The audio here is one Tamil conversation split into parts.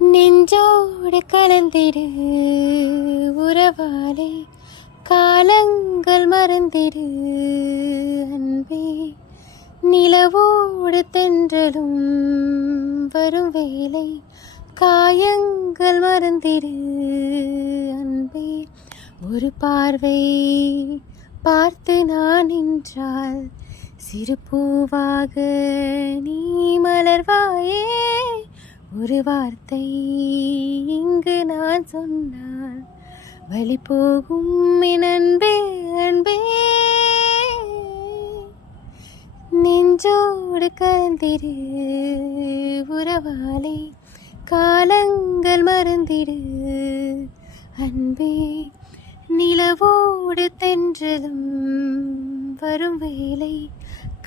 நெஞ்சோடு கலந்திடு உறவாலே, காலங்கள் மறந்திடு அன்பே. நிலவோடு தென்றலும் வரும் வேளை, காயங்கள் மறந்திடு அன்பே. ஒரு பார்வை பார்த்து நான் நின்றால், சிறு பூவாக நீ மலர்வாயே. ஒரு வார்த்தை இங்கு நான் சொன்னால், வழி போகும் என் அன்பே அன்பே. நெஞ்சோடு கலந்திடு உறவாலே, காலங்கள் மறந்திடு அன்பே. நிலவோடு தென்றலும் வரும் வேளை,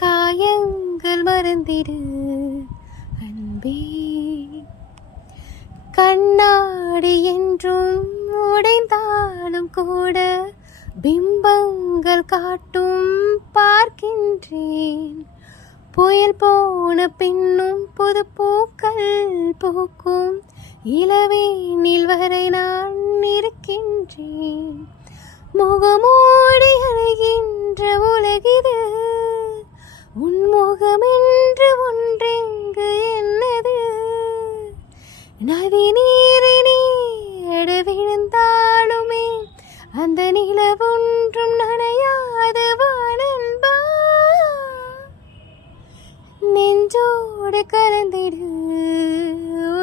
காயங்கள் மறந்திடு அன்பே. கண்ணாடி என்றும் உடைந்தாலும் கூட, பிம்பங்கள் காட்டும் பார்க்கின்றேன். புயல் போன பின்னும் புது பூக்கள் பூக்கும் இளவேனில் வரை நான் இருக்கின்றேன். முகமூடி அழைகின்ற உலகிது, உன் முகமென்று ஒன்றெங்கு என்னது. நதி நீரினே எட விழுந்தாலுமே, அந்த நிலவொன்றும் நனையாது வானன்பா. நெஞ்சோடு கலந்திடு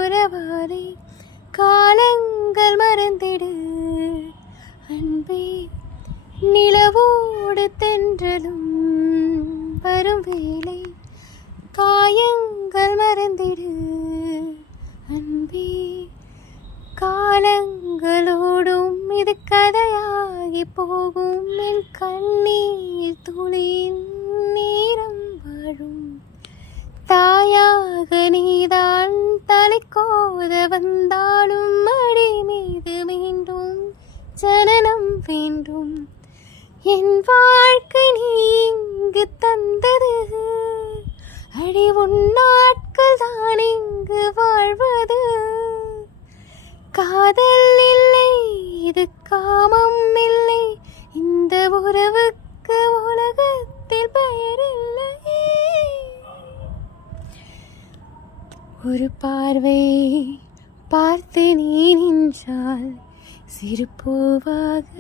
உறவாலே, காலங்கள் மறந்திடு அன்பே. நிலவோடு தென்றலும் வரும் வேளை, காயங்கள் மறந்திடு அன்பே. காலங்களோடும் இது கதையாகி போகும், என் கண்ணீர் துளியின் நேரம் வாழும். தாயாக நீதான் தலைக்கோத வந்தாலும், அடி மீது மீண்டும் ஜனனம் வேண்டும். என் வாழ்க்கை நீ இங்கு தந்தது, அடி உன் நாட்கள் தான் இங்கு வாழ்வது. காதல் இல்லை, இது காமம் இல்லை, இந்த உறவுக்கு உலகத்தில் பெயரில்லை. ஒரு பார்வை பார்த்து நீ நின்றால், சிறு பூவாக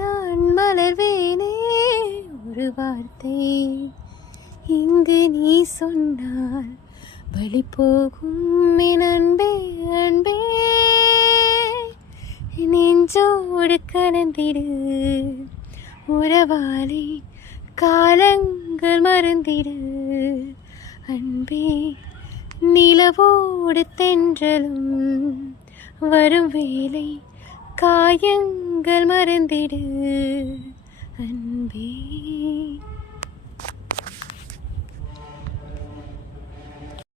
நான் மலர்வேனே. ஒரு வார்த்தை இங்கு நீ சொன்னால், வழி போகும் என் அன்பே அன்பே. நெஞ்சோடு கலந்திடு உறவாலே, காலங்கள் மறந்திடு அன்பே. நிலவோடு தென்றலும் வரும் வேளை, காயங்கள் மறந்திடு அன்பே.